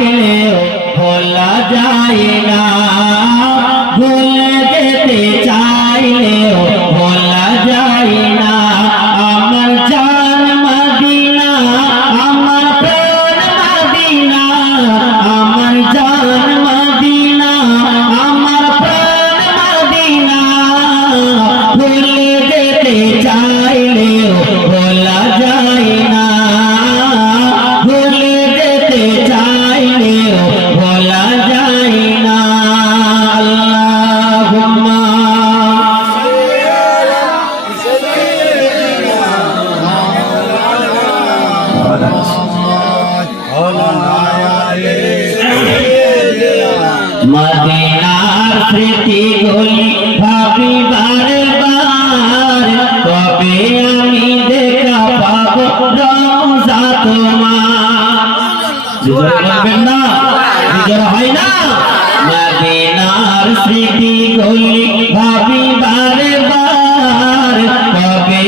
চাইলেও ভোলা যায় না, ভুলে যেতে চাইলেও ভোলা যায় না। আমার জান মদিনা, আমার প্রাণ মদিনা, আমার জান মদিনা, আমার প্রাণ মদিনা, ভুলে যেতে চাইলেও ভোলা যায় না, ভুলে যেতে চাইলেও ভোলা যায় না। আল্লাহুম্মা মদিনার স্মৃতিগুলি ভাবি বারবার, কবে আমি দেখা পাবো রওজা তোমার। বলবেন না, নিজের হয় না। মদিনার স্মৃতিগুলি ভাবি বারবার, কবে